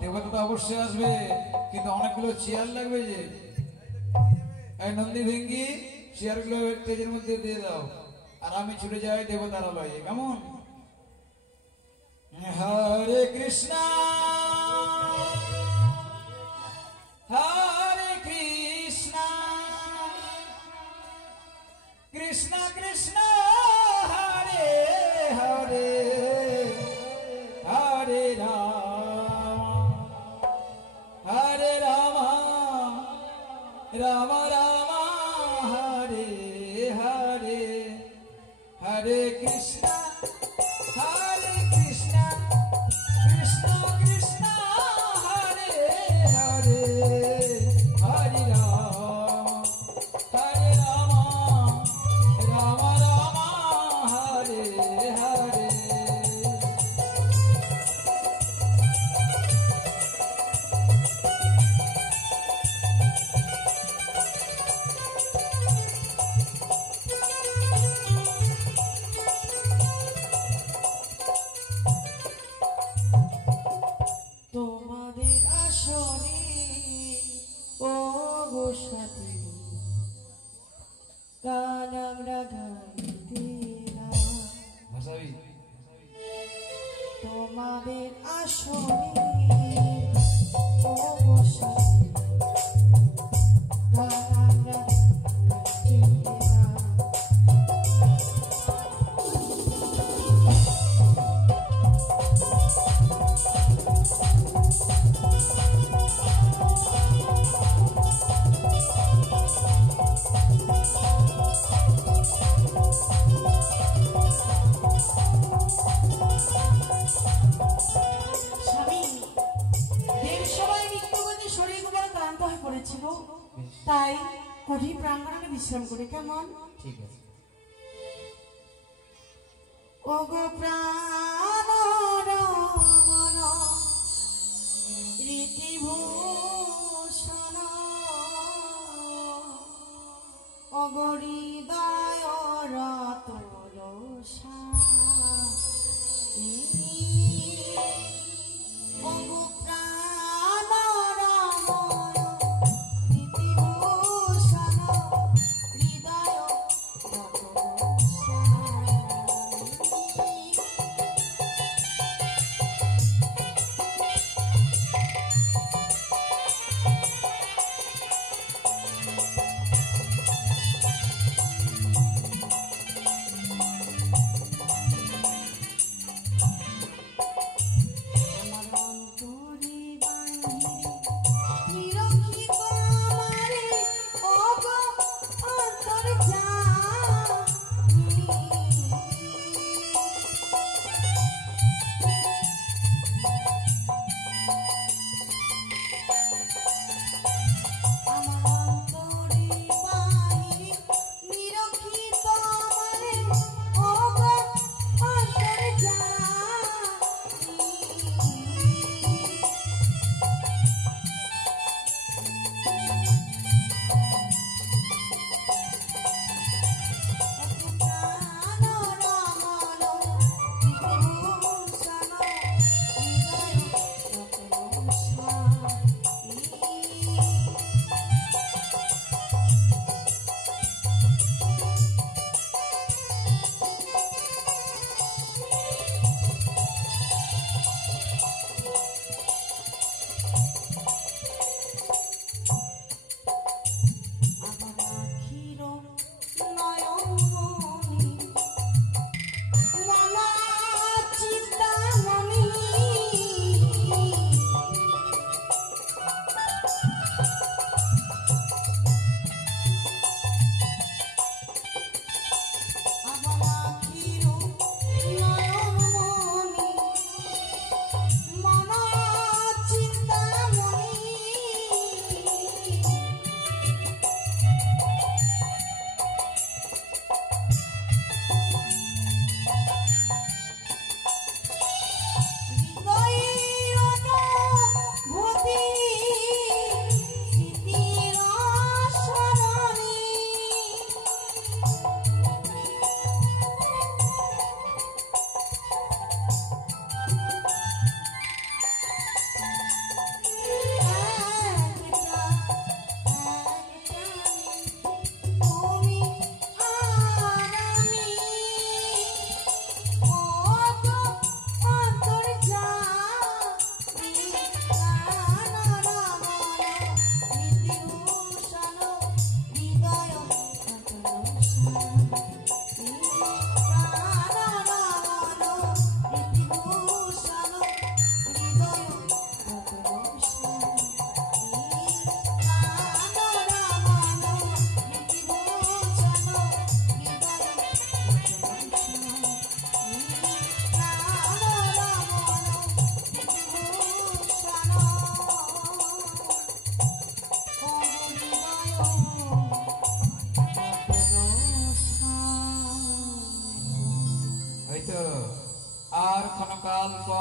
দেবতা তো অবশ্যই আসবে, কিন্তু অনেকগুলো চেয়ার লাগবে। যে এই নন্দী ভেঙ্গি চেয়ারগুলো স্টেজের মধ্যে দিয়ে দাও, আর আমি ছুটে যাই দেবতারালয়ে। কেমন? হরে কৃষ্ণ হরে কৃষ্ণ কৃষ্ণ কৃষ্ণ হরে হরে হরে রাম হরে রাম রাম রাম হরে হরে হরে কৃষ্ণ হরে কৃষ্ণ কৃষ্ণ কৃষ্ণ হরে হরে হরে রাম রাম রাম হরে হরে। তোমাদের আসনে ও গোসাতে গান আমরা গাইতেলাম। তোমাদের আসনে ও গোসাতে গান আমরা গাইতেলাম। তাই কঠিন প্রাঙ্গণে বিশ্রাম করে। কেমন? ঠিক আছে। ওগো প্রাণ রমণ রীতিভূষণ ওগো হৃদয় রতন সাথী ওগো প্রাণ রমণ রীতিভূষণ হৃদয় রতন সাথী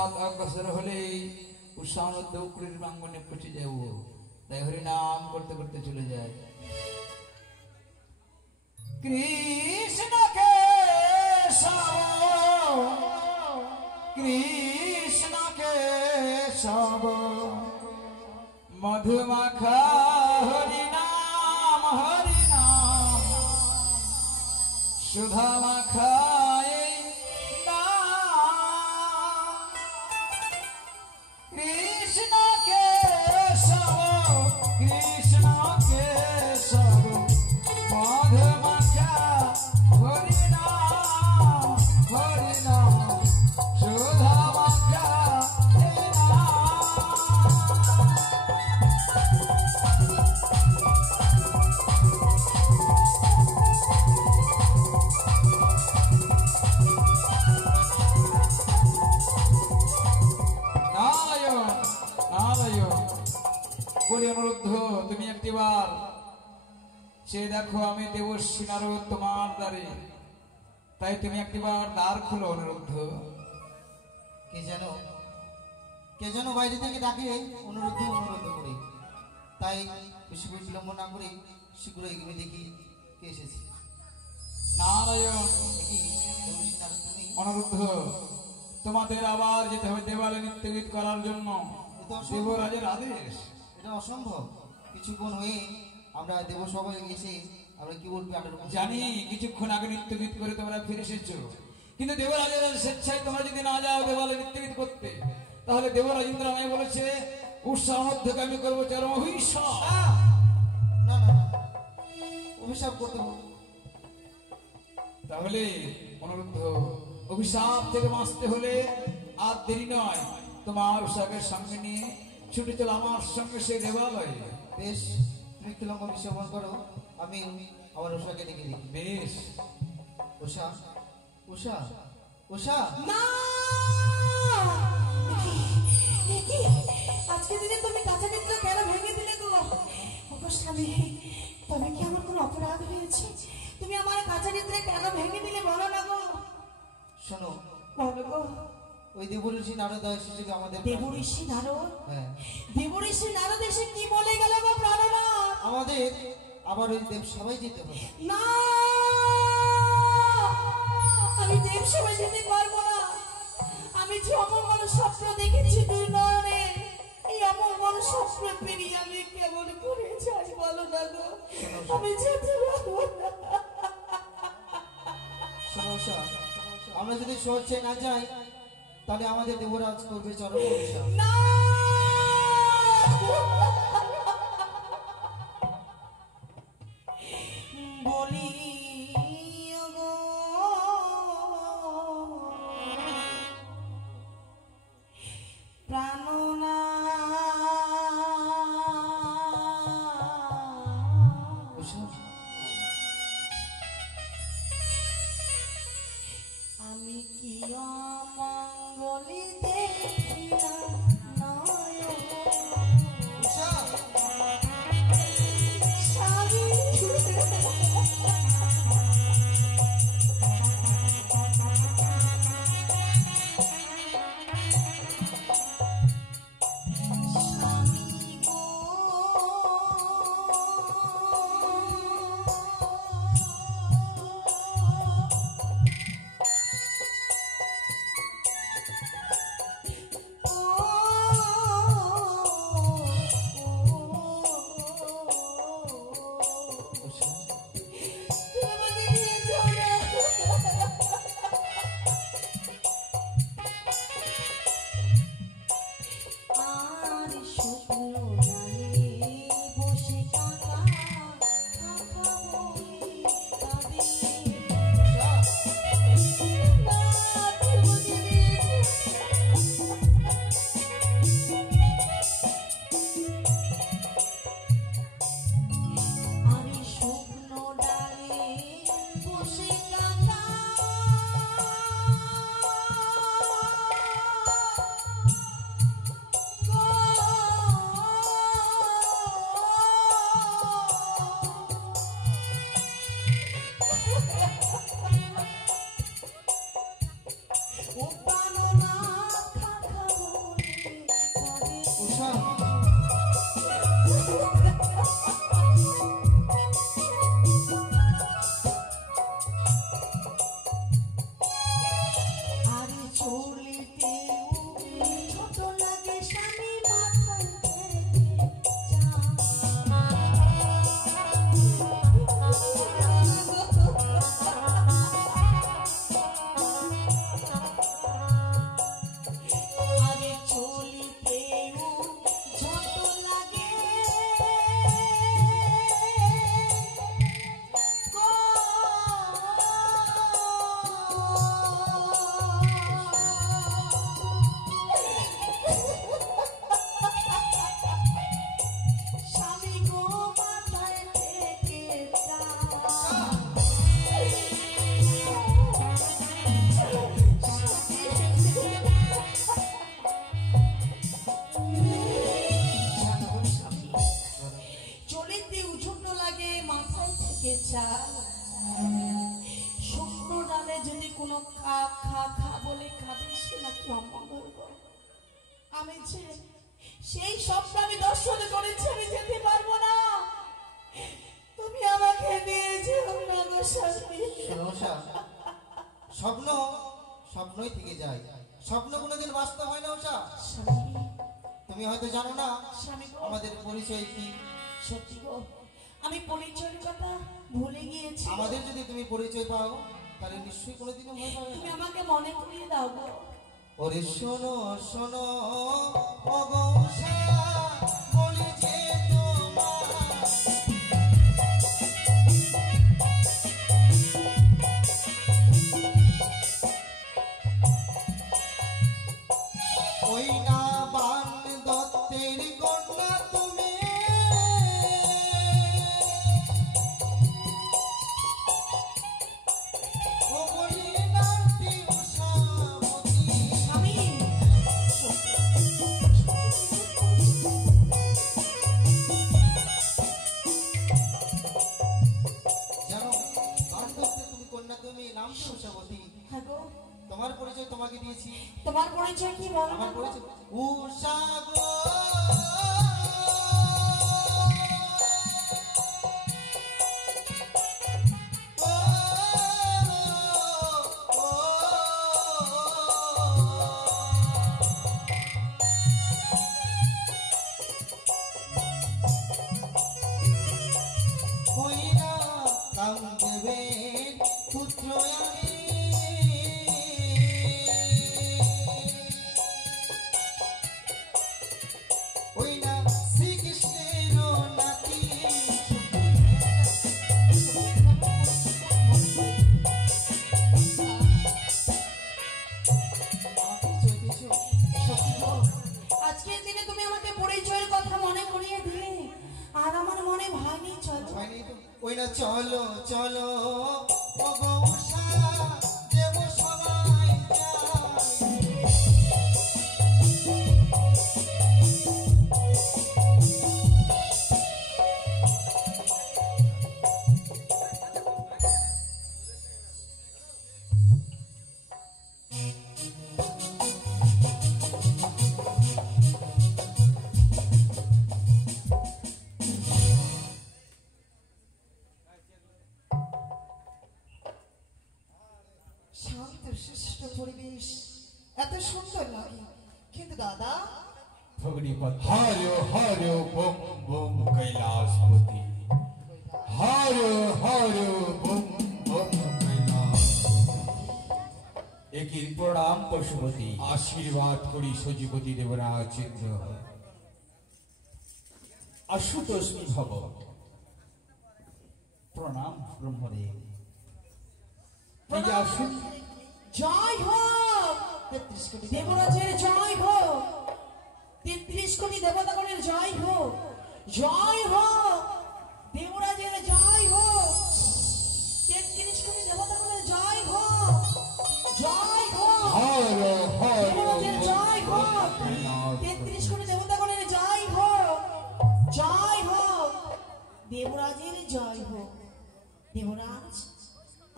রাত অগ্রসর হলেই উৎসাহনদ্য উকুলের প্রাঙ্গণে পৌঁছে যাব। তাই হরিনাম করতে করতে চলে যায়। কৃষ্ণ কেশব কৃষ্ণ কেশব মধুমাখা হরিনাম হরিনাম সুধা মাখা কৃষ্ণ কেশব কৃষ্ণ কেশব মধুমাখা হরিনাম হরিনাম সুধা মাখা বলি অনুরুদ্ধ, তুমি একটিবার সে দেখো আমি দেবশ্রী নারদ তোমার দ্বারে, তাই তুমি একটিবার দ্বার খুলো অনুরুদ্ধ। কে যেন বাইরে থেকে ডাকে অনুরোধ অনুরোধ করে, তাই বেশি বিলম্ব না করে শীঘ্র এগিয়ে দেখি কে এসেছে। নারায়ণ দেখি দেবশ্রী নারদ তুমি। অনুরুদ্ধ, তোমাদের আবার যেতে হবে দেওয়ালে নৃত্যগীত করার জন্য, দেবরাজের আদেশ। এটা অসম্ভব, কিছুক্ষণ হয়ে আমরা দেবসভায় এসে আমরা কি বলবো জানি কিছুক্ষণ আগে নৃত্যগীত করে তোমরা ফিরে এসেছো, কিন্তু দেবরাজের স্বেচ্ছায় তোমরা যদি না যাও দেওয়ালে নৃত্যগীত করতে, তাহলে দেবরাজ ইন্দ্র আমায় বলেছে উৎসাহ মধ্যে আমি করবো চরম অভিশাপ। না না অভিশাপ করতে হবে। তাহলে অনুরুদ্ধ, অভিশাপ থেকে বাঁচতে হলে আর দেরি নয়, তোমার উৎসাহের সঙ্গে নিয়ে ছুটে চলো আমার সঙ্গে সেই দেবালয়ে। বেশ, তুমি কিলঙ্গ বিশ্বমন করো, আমি আমার উষাকে ডেকে দিই। বেশ। উষা উষা উষা না, আজকে দিনে তুমি কাঁচা নিত্র কেন ভেঙে দিলে গো? স্বামী, তবে কি আমার কোনো অপরাধ হয়েছে? তুমি আমার কাঁচা নিত্রে কেন ভেঙে দিলে বলো না গো। শোনো, বলো গো। ওই দেবঋষি নারদ এসেছিল আমাদের। দেবঋষি নারদ? হ্যাঁ, দেবঋষি নারদ এসে কি বলে গেল গো প্রাণনাথ? আমাদের আবার ওই দেব সবাই যেতে হবে। না, আমি দেব সবাই যেতে পারবো না। আমি যে অমঙ্গল স্বপ্ন দেখেছি দুই নয়নে, এই অমঙ্গল স্বপ্ন পেরিয়ে আমি কেমন করে যাই বলো না গো? আমি যেতে পারবো না। শোনো উষা, আমরা যদি স্বেচ্ছায় না যাই তাহলে আমাদের দেবরাজ করবে চরম অভিশাপ। না, বলি গো, প্রাণনাথ, উষা, আমি কি অমঙ্গলি দেখিলাম নয়ন? উষা, স্বামী, খা খা খা বলে কাঁদে সে নাকি অমঙ্গল গো। আমি যে সেই স্বপ্ন আমি দর্শন করেছি, আমি যেতে পারবো না। তুমি আমাকে নিয়ে যেও না গো স্বামী। সমস্যা স্বপ্ন স্বপ্নই থেকে যায়, স্বপ্ন কোনোদিন বাস্তব হয় না। ওষা স্বামী, তুমি হয়তো জানো না স্বামী গো, আমাদের পরিচয় কি। সত্যি গো আমি পরিচয়ের কথা ভুলে গিয়েছি। আমাদের যদি তুমি পরিচয় পাও তাহলে নিশ্চয়ই কোনোদিনও ভয় পাবে তুমি না। আমাকে মনে করিয়ে দাও গো। ওরে শোনো শোনো ও গো উষা, বলি যে তোমার ওই না বান দত্তের কন্যা তুমি, ও বলি নামটি উষাবতী। স্বামী, জানো বান দত্তের তুমি কন্যা, তুমি নামটি উষাবতী। হ্যাঁ গো, তোমার পরিচয় তোমাকে দিয়েছি। তোমার পরিচয় কি বলো না আমার গো? পরিচয় উষা গো। কইরা কাম দেবেন পুত্র আমি, ওই না শ্রীকৃষ্ণের নাতি। সত্যি গো, আজকের দিনে তুমি আমাকে পরিচয়ের কথা মনে করিয়ে দিলে, আর আমার মনে ভয় নেই। চলো ওই না চলো চলো ও গো উষা, দেব সবাই যাই। শান্ত শিষ্ট পরিবেশ, এত সুন্দর লাগে। কিন্তু দাদা, ভগ্নিপদ হারো হারো বম বম কৈলাসপতি, হারো হারো বম বম কৈলাস। একই প্রণাম পশুপতি, আশীর্বাদ করি সজীবতী দেবরাজ চিত্র। আশুতোষ ভব। প্রণাম ব্রহ্মদেব। এই যে আসুন। জয় হোক 33 কোটি দেবরাজের, জয় হোক 33 কোটি দেবতাগণের, জয় হোক, জয় হোক দেবরাজের, জয় হোক 33 কোটি দেবতাগণের, জয় হোক, জয় হোক হারো হারো দেবরাজের, জয় হোক 33 কোটি দেবতাগণের, জয় হোক, জয় হোক দেবরাজের, জয় হোক। দেবরাজ,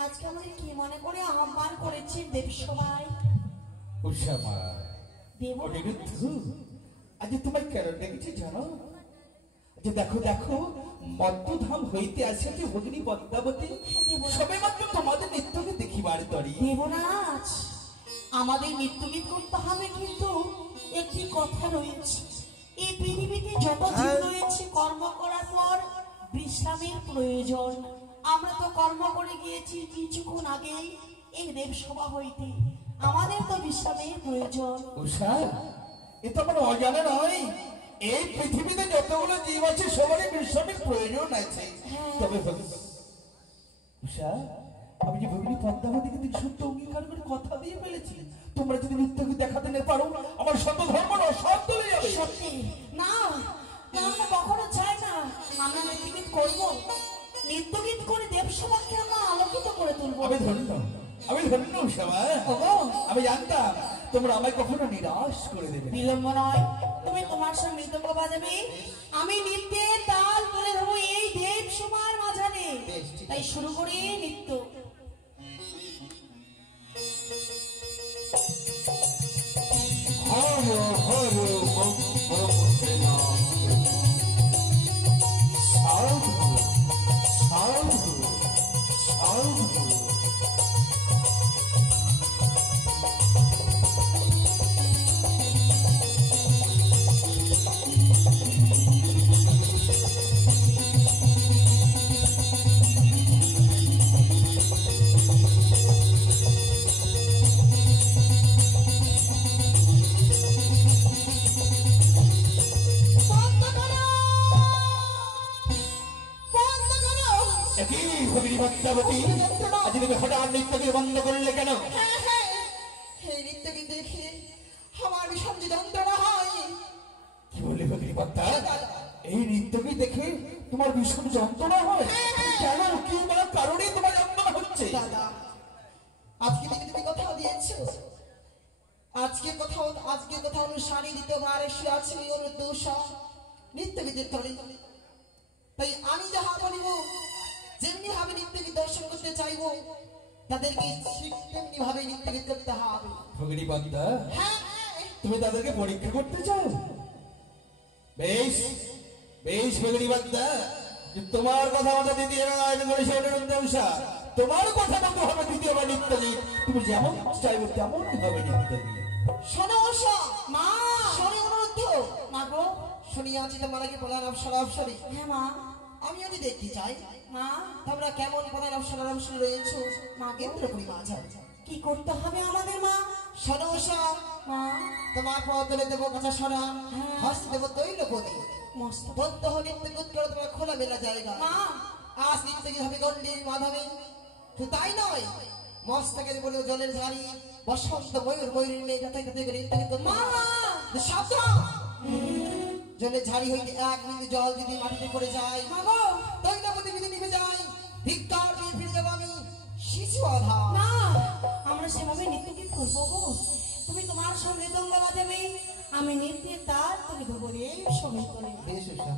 আজকে আমাদের কি মনে করে আহ্বান করেছেন দেব সবাই? উষামা, দেবরাজ, অনিরুদ্ধ, আজ তোমায় কেন ডেকেছি জানো? যে দেখো দেখো, মত্তধাম হইতে আসিয়াছে ভগিনী পদ্মাবতী, সবাই মাত্র তোমাদের নৃত্যকে দেখিবার তরি। দেবরাজ, আমাদের মৃত্যুগীত করতে হবে, কিন্তু একটি কথা রয়েছে। এই পৃথিবীতে যত জীব রয়েছে, কর্ম করার পর বিশ্রামের প্রয়োজন। আমরা তো কর্ম করে গিয়েছি কিছুক্ষণ আগেই এই দেবসভা হইতে, আমাদের তো বিশ্রামের প্রয়োজন। উষা, এ তো আমার অজানা নয়। এই পৃথিবীতে যতগুলো জীব আছে সবারই বিশ্রামের প্রয়োজন আছে। তবে উষা, আমি যে ভগিনী পদ্মাবতীকে দিন সত্য অঙ্গীকার করে কথা দিয়ে ফেলেছি, তোমরা যদি নৃত্যকে দেখাতে না পারো, আমার সত্য ধর্ম না সব চলে যাবে। সত্যি না, না আমরা কখনো চাই না। আমরা নৃত্যগীত করবো, নৃত্যগীত করে দেবসভাকে আমরা আলোকিত করে তুলবো। আমি ধন্য, আমি ধন্য উষামা। ওগো, আমি জানতাম তোমরা আমায় কখনো নিরাশ করে দেবে না। বিলম্ব নয়, তুমি তোমার সঙ্গে মৃদঙ্গ বাজাবে, আমি নৃত্যের তাল তুলে ধরবো এই দেব সভার মাঝারে। বেশ, ঠিক তাই শুরু করি নৃত্য। হর হর বম বম নাম সাধু সাধু সাধু। আজ তুমি হঠাৎ নৃত্যকে বন্ধ করলে কেন? হ্যাঁ হ্যাঁ, এই নৃত্যকে দেখে আমার ভীষণ যে যন্ত্রণা হয়। কি বললে ভগিনী পদ্মা? দাদা, এই নৃত্যকে দেখে তোমার ভীষণ যন্ত্রণা হয়? কেন? কি বা কারণে তোমার যন্ত্রণা হচ্ছে? দাদা, আজকে থেকে তুমি কথা দিয়েছো, আজকে কথা অনুসারে দ্বিতীয়বার এসে আছে অনুদোষা নৃত্যগীতের তরে। তাই আমি যাহা বলিব, যেমনি ভাবে নৃত্যগীত দর্শন করতে চাইবো, তাদেরকে ঠিক তেমনি ভাবে নৃত্যগীত করতে হবে। ভগিনী পদ্মা, হ্যাঁ হ্যাঁ, তুমি তাদেরকে পরীক্ষা করতে চাও? বেশ বেশ ভগিনী পদ্মা, তোমার কথা মতো দ্বিতীয়বার আয়োজন করেছে অনুরুদ্ধা। তোমার কথা মতো হবে দ্বিতীয়বার নৃত্যগীত। তুমি যেমন চাইবো তেমনই হবে নৃত্যগীত। শোনো উষা, মা, শোনো অনুরুদ্ধ, মা গো, শুনিয়াছি তোমার আগে প্রধান অপসর অপসরী। হ্যাঁ মা, আমি যদি দেখতে চাই মা, তোমরা কেমন প্রধান অপসর অপসরী রয়েছো, মা গো, ইন্দ্রপুরী মাঝার। কি করতে হবে আমাদের মা? শোনো উষা, মা, তোমার পদলে দেবো কাঁচা সরা, হ্যাঁ। হস্তে দেবো তৈলপতি, মস্ত বদ্ধ নৃত্য গুদ করে তোমার খোলা মেলা জায়গা। মা, আজ নৃত্য কি হবে গন্ডির মাধবে, শুধু তাই নয়, মস্তকের বলে জলের ঝাড়ি, বসন্ত ময়ূর ময়ূরী মেয়ে যাতে যাতে করে নৃত্য করতে মা, শব্দ জলের ঝাড়ি হইতে এক বিন্দু জল যদি মাটিতে পড়ে যায়, মা গো, তৈলপতি যদি নিভে যায়, ধিক্কার দিয়ে ফিরে যাবো আমি শিশু আধা। না, আমরা সেভাবে নৃত্যগীত করবো গো। তুমি তোমার সঙ্গে দঙ্গ বাজাবে, আমি নৃত্যের তার তুমি ধরে সঙ্গে করে। বেশ উষা,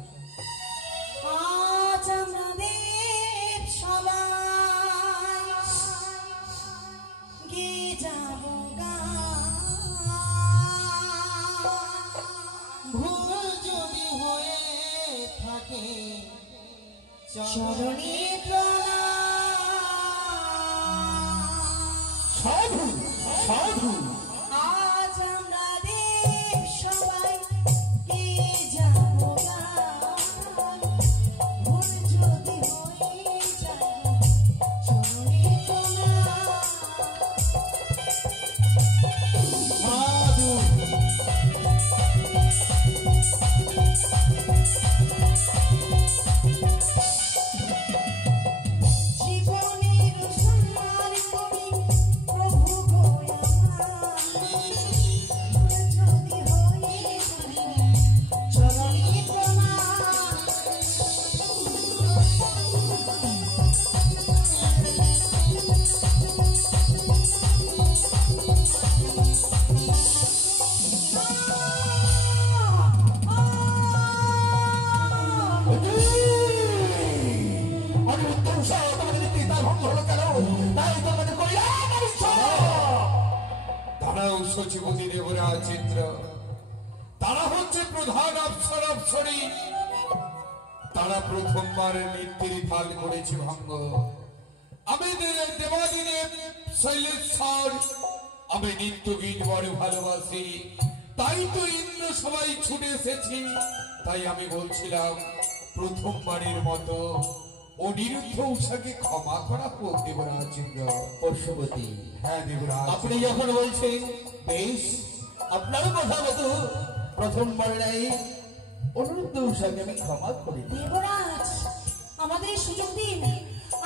আজ আমাদের সবাই গিয়ে যাব ভুল যদি হয়ে থাকে চরণে প্রণাম। সাধু সাধু। আজ আমরা দেব সবাই গিয়ে যাব ভুল যদি হয়ে যায় চরণে প্রণাম। সাধু জীবনের সম্মান করি প্রভু গো আমার, যদি হয়ে যায় চরণে প্রণাম। আমি উত্তম সহ তোমাদের পিতা ভঙ্গ হলো কেন? তাই তোমাদের কল্যাণ তারাও সচিবতী দেবরাজ চিত্র, তারা হচ্ছে প্রধান অপসর অপসরী। তারা প্রথমবার নৃত্যের থাল করেছে ভঙ্গ। আমি দেবাদিদেব শৈলেশ্বর, আমি নৃত্য গীত বড় ভালোবাসি, তাই তো ইন্দ্র সবাই ছুটে এসেছি। তাই আমি বলছিলাম প্রথমবারের মতো অনিরুদ্ধ উষাকে ক্ষমা করা হোক দেবরাজ ইন্দ্র। পশুপতি। হ্যাঁ দেবরাজ, আপনি যখন বলছেন বেশ, আপনার কথা মতো প্রথমবার নাই অনুরুদ্ধ উষাকে আমি ক্ষমা করে দিই। দেবরাজ, আমাদের এই সুযোগ দিন,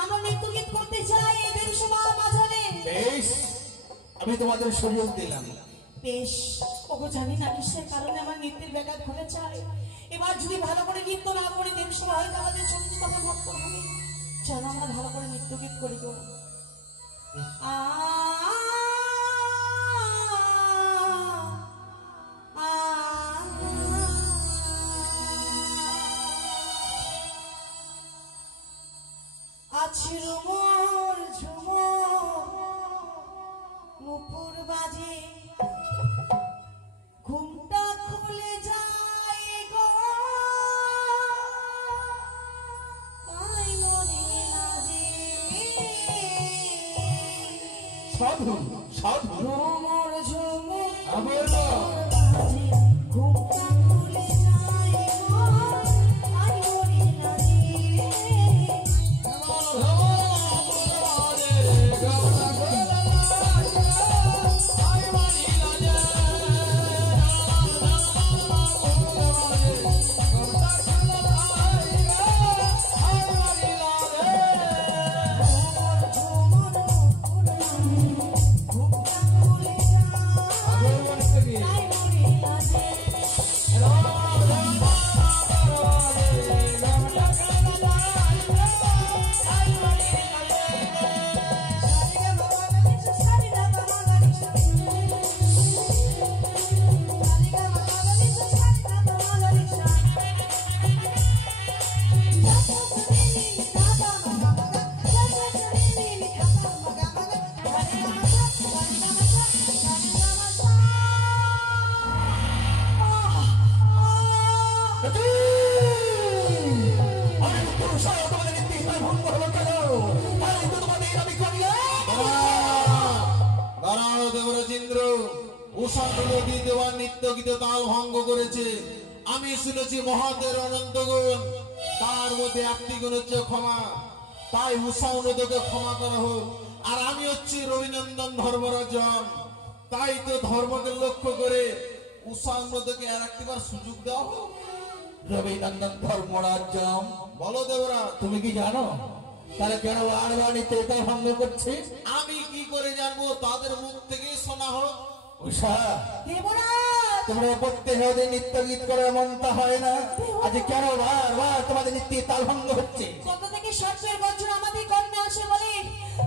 আমরা নৃত্যগীত করতে চাই এই দেব সবার মাঝারে। বেশ, আমি তোমাদের সুযোগ দিলাম। বেশ, ওগো জানি না কিসের কারণে আমার নৃত্যের ব্যাঘাত ঘটে চাই। এবার যদি ভালো করে নৃত্য না করি দেব সভা হয়তো আমাদের সঙ্গীত হবে ভক্ত হবে। চলো আমরা ভালো করে নৃত্যগীত করি গো। আ আছির মোর ঝুমর সাধু সাধু ঝুমুর ঝুমুর আবার বাজে, ঘুমটা খুলে যায় গো, আই মরি না রে। দেওয়ার নিত্য গীতে তাল ভঙ্গ করেছে। আমি শুনেছি মহাদের অনন্ত গুণ, তার মধ্যে একটি গুণ হচ্ছে ক্ষমা। তাই উষা অনুদকে ক্ষমা করা হোক। আর আমি হচ্ছি রবিনন্দন ধর্মরাজন, তাই তো ধর্মকে লক্ষ্য করে উষা অনুদকে আর একটিবার সুযোগ দেওয়া হোক। রবিনন্দন ধর্মরাজ্যম, বলো দেবরা, তুমি কি জানো তারা কেন বারবার নিত্যতা ভঙ্গ করছে? আমি কি করে জানবো? তাদের মুখ থেকেই শোনা হোক। উষা, দেবরাজ, তোমরা প্রত্যেক দিন নিত্য গীত করে মনটা হয় না, আজ কেন বারবার তোমাদের নিত্য তাল ভঙ্গ হচ্ছে? কত থেকে সর্পের বজ্র আমাদের কর্ণে আসে বলে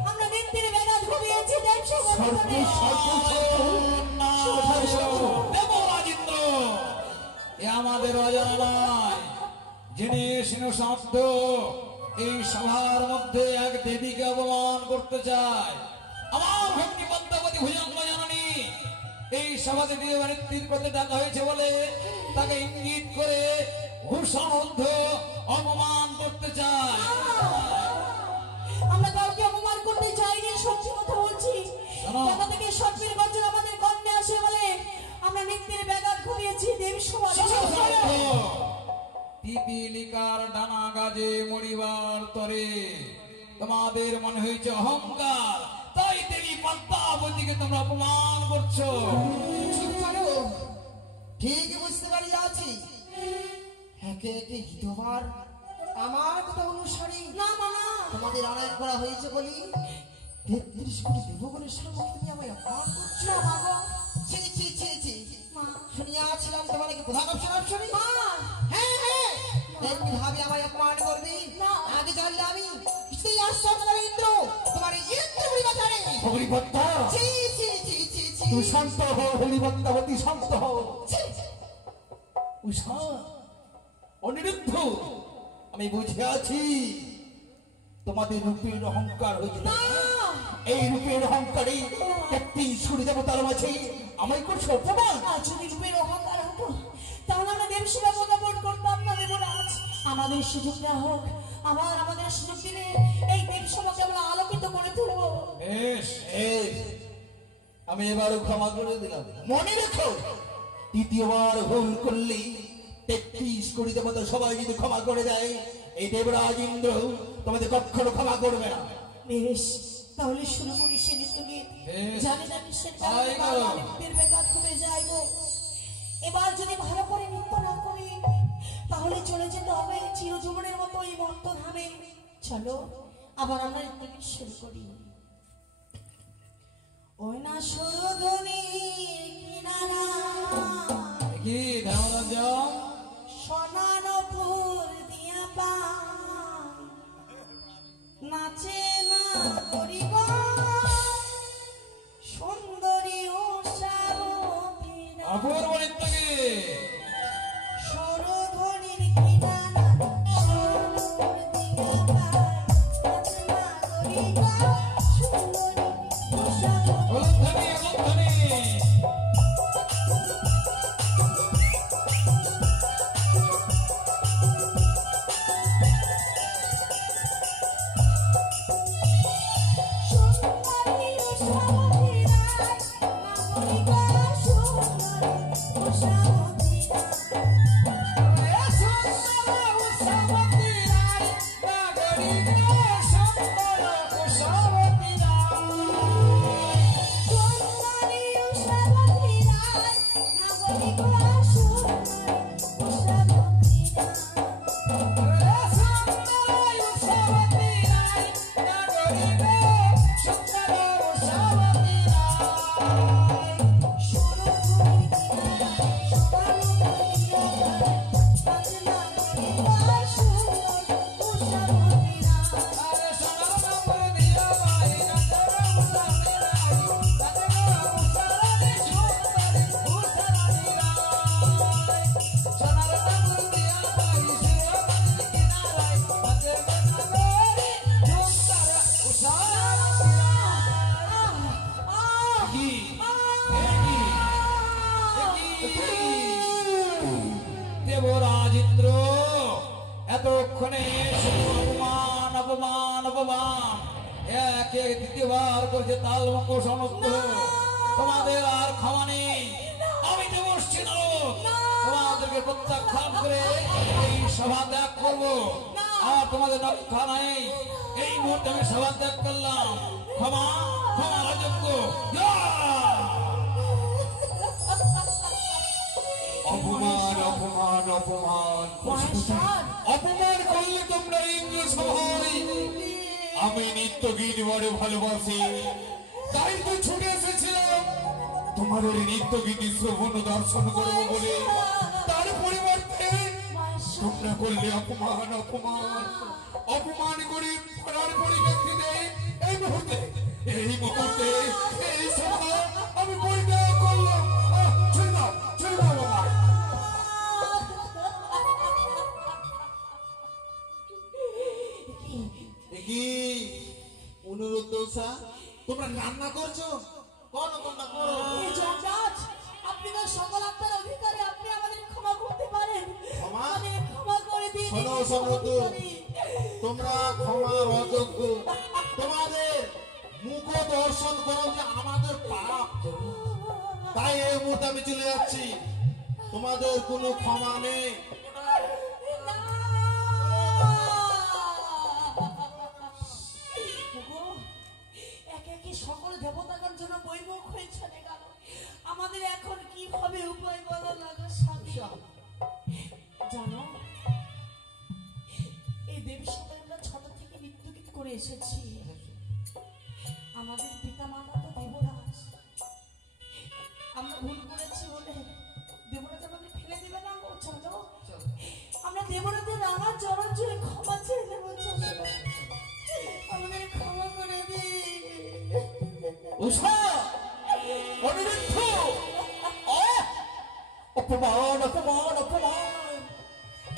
আমরা নিত্যের ব্যাঘাত ঘটিয়েছি। দেব সর্প সর্প দেবরাজেন্দ্র, এ আমাদের অজানা নয়। যিনি সিংহসাধ্য এই সভার মধ্যে এক দেবীকে অপমান করতে চায়। আমার ভগ্নী পদ্মাবতী ভুজঙ্গ জননী এই সভাতে দেবনীতির করতে ডাকা হয়েছে বলে তাকে ইঙ্গিত করে ভূষণদ্ধ অপমান করতে চায়। আমরা কাউকে অপমান করতে চাইনি, সত্যি কথা বলছি। শোনো। কত থেকে সর্পের বজ্র আমাদের কর্ণে আসে বলে আমরা নিত্যের ব্যাঘাত ঘটিয়েছি। দেবী সভা পিপিলিকার ডানা গাজে মরিবার তরে তোমাদের মনে হয়েছে অহংকার, তাই দেবী পদ্মাবতীকে তোমরা অপমান করছো। চুপ করো, ঠিক বুঝতে পারি আছি। একে একে তোমার আমার কথা অনুসারী না মানা, তোমাদের আনায়ন করা হয়েছে বলি 33 কোটি দেবগণের সামনে তুমি আমায় অপমান করছো। না বাবা, ছি ছি ছি ছি, মা, শুনিয়াছিলাম তোমার কি প্রধান অপশন মা, হ্যাঁ হ্যাঁ, তেমনি ভাবে আমায় অপমান করবে। না। আগে জানলে আমি কিছুই আশ্চর্য না ইন্দ্র, তোমার এই ইন্দ্র পরিবারে হরিপদ্মা, ছি ছি ছি ছি ছি তুমি শান্ত হও, হরিপদ্মাবতী শান্ত হও। ছি। উষা, অনিরুদ্ধ, আমি বুঝে আছি তোমাদের রূপের অহংকার হয়েছে। না, এই রূপের অহংকারী একটি সূর্য দেবতার মাঝে আমায় করছে অপমান। আর যদি রূপের অহংকার হতো তাহলে আমরা দেব সেবা প্রদাপন করতাম না। দেবরাজ, আমাদের সুযোগ দেওয়া হোক, আবার আমাদের সুযোগ দিলে এই দেব সভাকে আমরা আলোকিত করে তুলবো। বেশ, এই, আমি এবারও ক্ষমা করে দিলাম। মনে রেখো, দ্বিতীয়বার ভুল করলি 33 কোটি দেবতা সবাই যদি ক্ষমা করে দেয়, এই দেবরাজ ইন্দ্র তোমাদের কখনো ক্ষমা করবে না। বেশ, তাহলে শুরু করি সে নৃত্যগীত। বেশ। জানি না কিসের তাই কারণে করো। বারবার নৃত্যের ব্যাঘাত ঘটে যায় গো। এবার যদি ভালো করে নৃত্য না করি তাহলে চলে যেতে হবে চিরজীবনের মতো এই মর্ত ধামে। চলো আবার আমরা নৃত্যগীত শুরু করি। ওই না সুরধ্বনি কিনারা কি দেবরাজম, সোনার ফুল দিয়া পা নাচে না করিব সুন্দরী ও সারথীরা। অপূর্ব নৃত্যকে সুরধ্বনির কিনারা সোনার ফুল দিয়া পা নাচে না করিব সুন্দরী ও সারথীরা। উলুধ্বনি, উলুধ্বনি। সুন্দরী দেবরাজ ইন্দ্র এতক্ষণে শুধু অপমান অপমান অপমান এক এক দ্বিতীয়বার করছে তালমুখ সমস্ত তোমাদের আর ক্ষমা নেই আমি দেবশ্রী নরক তোমাদেরকে প্রত্যাখ্যান করে এই সভা ত্যাগ করবো আর তোমাদের রক্ষা নাই এই মুহূর্তে আমি সভা ত্যাগ করলাম ক্ষমা ক্ষমা রাজত্ব অপমান অপমান অপমান অপমান করলে তোমরা ইন্দ্র সভায় আমি নিত্য গীত বড় ভালোবাসি তাই তো ছুটে এসেছিলাম তোমাদের নিত্য গীতি শ্রবণ দর্শন করবো বলে তার পরিবর্তে তোমরা করলে অপমান অপমান অপমান করে পড়ার পরিপ্রেক্ষিতে এই মুহূর্তে এই সভা আমি পরিত্যাগ করলাম ছেড়ে দাও আমার কি অনুরোধ তোমরা রান্না করছো করো তোমরা করো এই যমরাজ, আপনি তো সকল আত্মার অধিকারী, আপনি আমাদের ক্ষমা করতে পারেন। ক্ষমা? আমাদের ক্ষমা করে দিন। শোনো সমৃদ্ধ, তোমরা ক্ষমার অযোগ্য, তোমাদের মুখ দর্শন করো যে আমাদের পাপ, তাই এই মুহূর্তে আমি চলে যাচ্ছি, তোমাদের কোনো ক্ষমা নেই। সকল দেবতাগণ জন্য বৈমুখ হয়ে চলে গেল, আমাদের এখন কিভাবে উপায় বলা লাগো স্বামী? জানো, এই দেবী সবাই আমরা ছোট থেকে নৃত্যগীত করে এসেছি। আমাদের পিতা মাতা তো দেবরাজ, আমরা ভুল করেছি বলে দেবরাজ আমাদের ফেলে দেবে না গো। চলো আমরা দেবরাজের রাঙা চরণ জুড়ে ক্ষমা চেয়ে নেবো। চলো আমাদের ক্ষমা করে দিই। অপমান অপমান অপমান,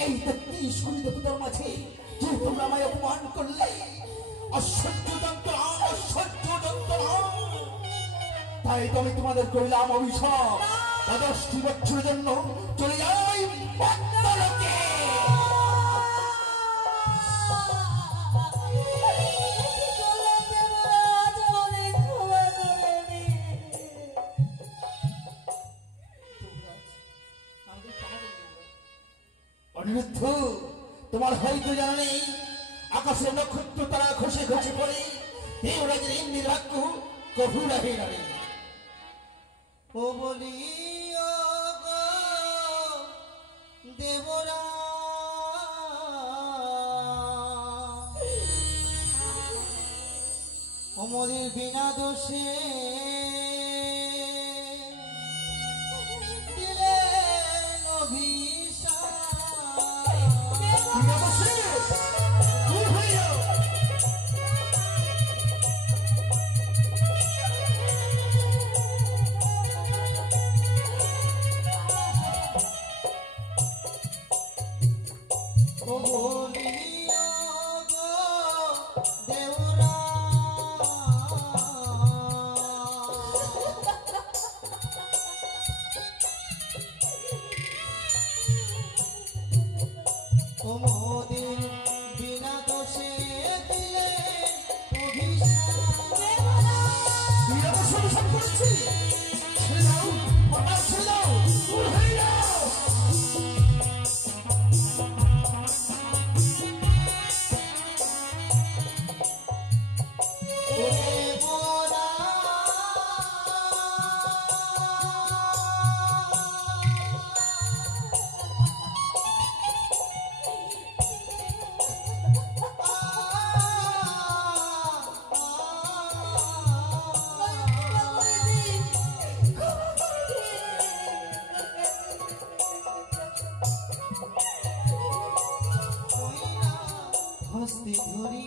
এই ৩৩ কোটি দেবতার মাঝে যে তোমরা আমায় অপমান করলে, অসহ্য যন্ত্রণা অসহ্য যন্ত্রণা, তাই তো আমি তোমাদের করলাম অভিশাপ, 10টি বছরের জন্য চলে যাই মর্ত্যলোকে। অনিরুদ্ধ, তোমার হয়তো জানা নেই, আকাশের নক্ষত্র তারা খসে খসে পড়ে দেবরাজের ইন্দ্রের বাক্য কভু রাখে না। ও বলি দেবরা অমরের বিনা দোষে দিলেন অভিশাপ। তোমাদের বিনা দোষে দিলে হস্তে ধরি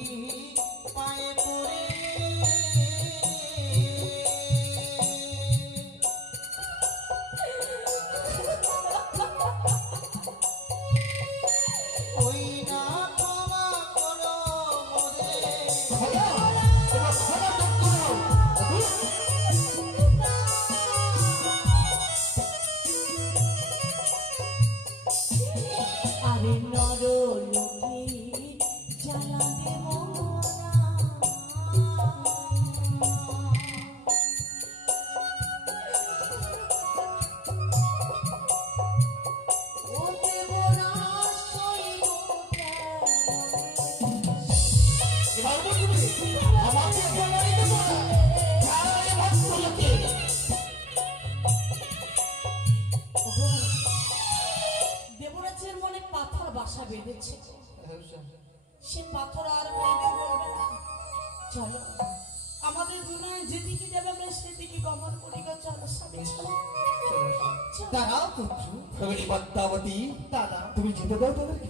পায়ে পড়ে ওই না ক্ষমা করো মোরে। আরে নর লোকে জ্বালা দেব ও দেবরা সইব এবার বুঝলি আমাকে বলাই দেব না তাই ভক্তলোকে দেবরাজের মনে পাথর বাসা বেঁধেছে সে পাথর আর ভেঙে পড়বে না। চলো আমাদের দুনিয়ায় যেদিকে যাবে আমরা সেদিকে গমন করি গো। চলো স্বামী, চলো। চলো। দাঁড়াও পুত্র, ভগিনী পদ্মাবতী দাদা তুমি যেতে দাও তাদেরকে।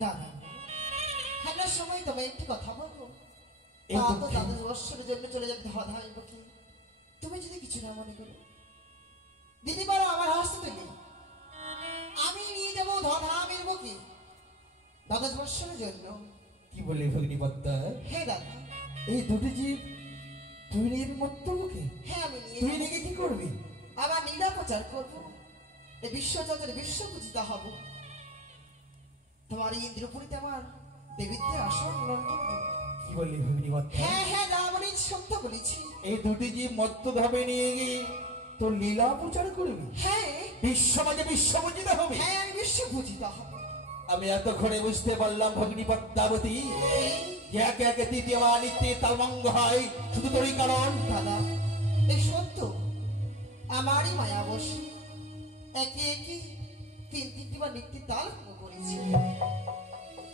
দাদা হ্যাঁ সময় তোমায় একটি কথা বলবো। এই তা তো দুঃখে- দাদার বৎসরের জন্য চলে যাবে ধরা হইব কি? তুমি যদি কিছু না মনে করো দিদি পারো আমার হসপিটালে আমি নিয়ে যাবো ধরামের বুকে দাদার বৎসরের জন্য। কি বলে ভগিনী পদ্মা? হে দাদা, এই দুটি জীব তুই নিয়ে মধ্যমুখে হ্যাঁ আমি নিয়ে তুই যাবো। নিয়ে কি করবি? আবার নীলা প্রচার করবো, এই বিশ্বজগতের বিশ্ব পূজিত হব। তোমার এই ইন্দ্রপুরীতে আমার দেবীদের আসন গ্রহণ করবো। কি বললি ভগিনী পদ্মা? হ্যাঁ হ্যাঁ না বলেছি, সত্য বলেছি। এই দুটি জীব মত্তভাবে নিয়ে গিয়ে তোর লীলা প্রচার করবি, হ্যাঁ বিশ্বমাজে বিশ্বপূজিত হবে। হ্যাঁ আমি বিশ্ব পূজিত হব। আমি এতক্ষণে বুঝতে পারলাম ভগিনী পদ্মাবতী যে একে একে তৃতীয়বার নিত্যে তালভঙ্গ হয় শুধু তোরই কারণ। দাদা এই সত্য, আমারই মায়াবশ একে একে তিনটি বার নিত্যি তাল ভঙ্গ করেছি।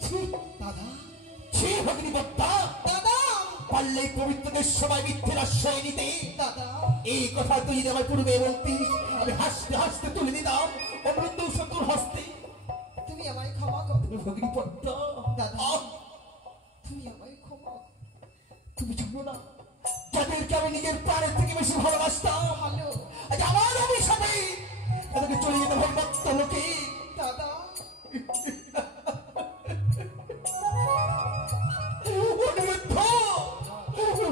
ছি, দাদা ছি ভগিনী পদ্মা, দাদা পারলে এই পবিত্রদের সবাই মিথ্যের আশ্রয় নিতে। দাদা এই কথা তুই যদি আমার পূর্বে বলতিস আমি হাসতে হাসতে তুলে দিতাম অমৃত তোর হস্তে। তুমি আমায় ক্ষমা করো। তুমি ভগিনী পদ্মা, দাদা আহ, তুমি আমায় ক্ষমা করো। তুমি জানো না যাদেরকে আমি নিজের প্রাণের থেকে বেশি ভালোবাসতাম ভালো আজ আমার অভিশাপে তাদেরকে চলে যেতে হয় মত্ত লোকে। দাদা অনিরুদ্ধ,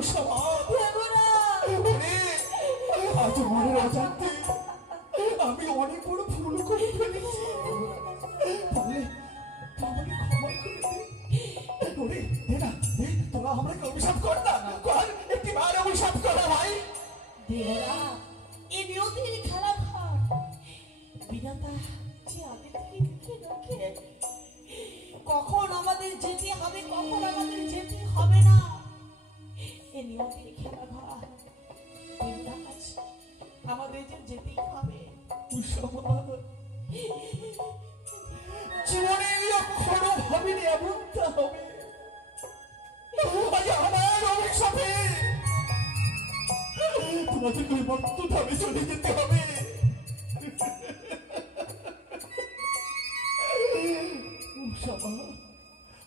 সমাজ, ওরে, আজ মনের অজান্তে আমি অনেক বড় ভুল করে ফেলেছি। পারলে তুই আমাকে ক্ষমা করে দে। ওরে, দে না, দে, তোরা আমাকে অভিশাপ কর না, কর, একটি বার অভিশাপ করা ভাই। দেবরা এই নিয়তির খেলা ঘর বিধাতা যে আগে থেকে লিখে রাখে কখন আমাদের যেতে হবে কখন আমাদের যেতে হবে না। এই নিয়তির খেলা ঘর বিধাতা আমাদের যে যেতেই হবে। সমাজ, জীবনে এখনো ভাবিনি এমনটা হবে। আজ আমার অভিশাপে তোমাদেরকে মত্ত ধামে চলে যেতে হবে।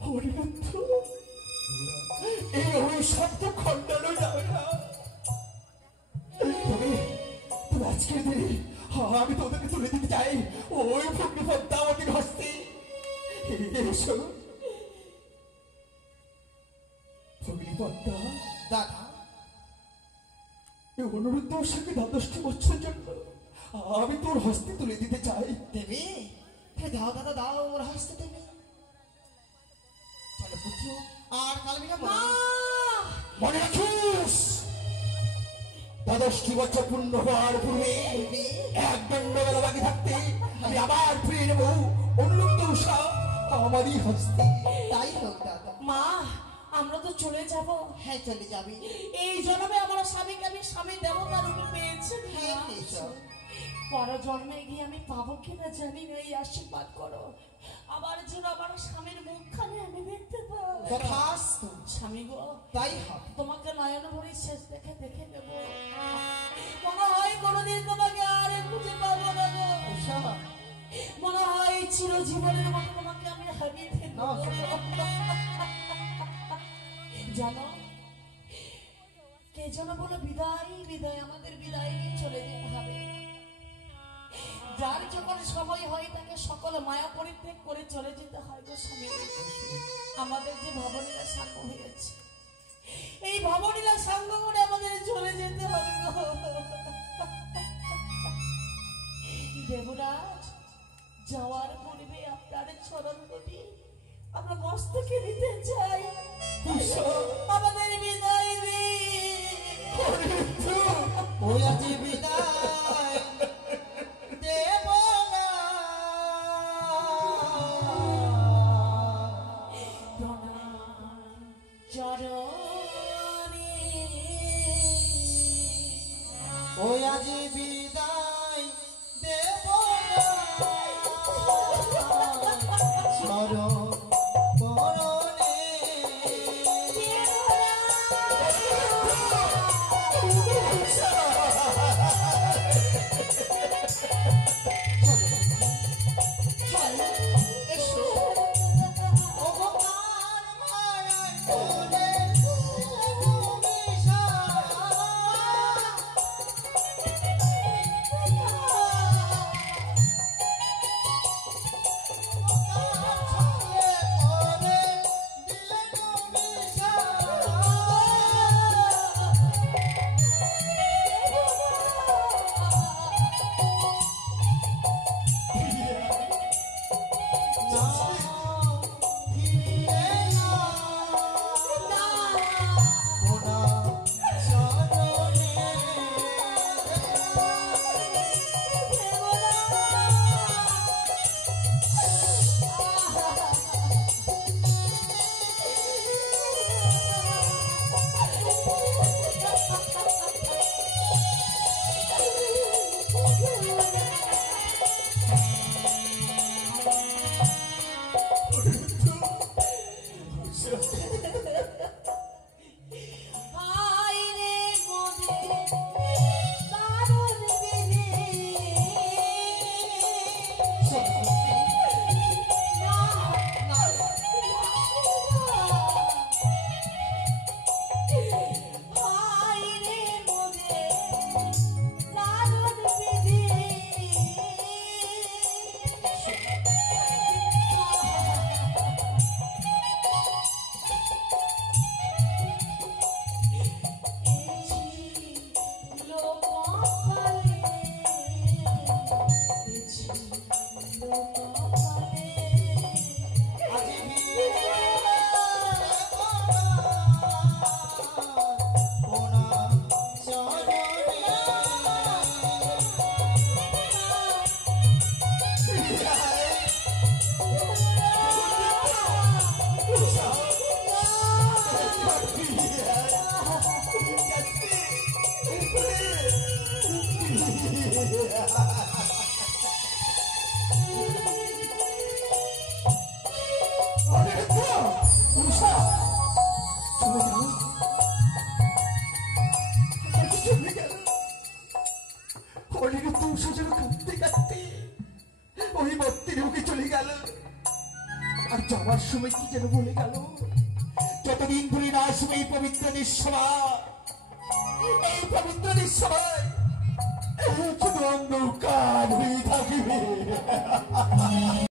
অনিরুদ্ধ, এই অভিশাপ তো খণ্ডানো যাবে না। তবে তবে আজকের দিনে আমি তোদেরকে তুলে দিতে চাই ওই ভগ্নি পদ্মাবতীর হস্তে। এসো ভগ্নি পদ্মা, দাদা এই অনুরুদ্ধ সাথে দ্বাদশটি বছরের জন্য আমি তোর হস্তে তুলে দিতে চাই। দেবে দাও দাদা দাও ওর হাসতে দেবে। চলো পুত্র আর কালবি না মা! মনে রাখিস দ্বাদশটি বছর পূর্ণ হওয়ার পূর্বে এক দণ্ডবেলা বাকি থাকতে আমি আবার ফিরে নেব অনুরুদ্ধ উষা আমারই হস্তে। তাই হোক দাদা। মা আমরা তো চলে যাব। হ্যাঁ চলে যাবি। এই জন্মে আমার স্বামীকে আমি স্বামী দেবতা রূপে পেয়েছি। হ্যাঁ পেয়েছো। পর জন্মে গিয়ে আমি পাবো কিনা জানি না, এই আশীর্বাদ করো আবার যেন আমার স্বামীর মুখখানে আমি দেখতে পাই। তথাস্তু। স্বামী গো তাই হবে। তোমাকে নয়ন ভরে শেষ দেখে দেখে নেব। মনে হয় কোনোদিন তোমাকে আর খুঁজে পাবো না গো। উষা মনে হয় চিরজীবনের মতো তোমাকে আমি হারিয়ে ফেলবো। জানো কে যেন বলো বিদায় বিদায়, আমাদের বিদায় নিয়ে চলে যেতে হবে। যার যখন সময় হয় তাকে সকল মায়া পরিত্যাগ করে চলে যেতে হয় গো স্বামী। আমাদের যে ভবনীলা সাঙ্গ হয়েছে এই ভবনীলা সাঙ্গ করে আমাদের চলে যেতে হবে গো। দেবরাজ যাওয়ার পূর্বে আপনার চরণ দুটি আমরা মস্তকে নিতে চাই। আমাদের বিদায় দিন। ওই আজি বিদায় দেব না। প্রণাম চরণে। ওই আজি বিদায় দেব না। চরণ চরণে। এসো অবতার মায়ায় বলে মিশা। আর যাওয়ার সময় কি যেন বলে গেল, যতদিন ধরে না আসবে এই পবিত্র নিঃসভায়, এই পবিত্র নিঃসভায় শুধু অন্ধকার হয়ে থাকিবে।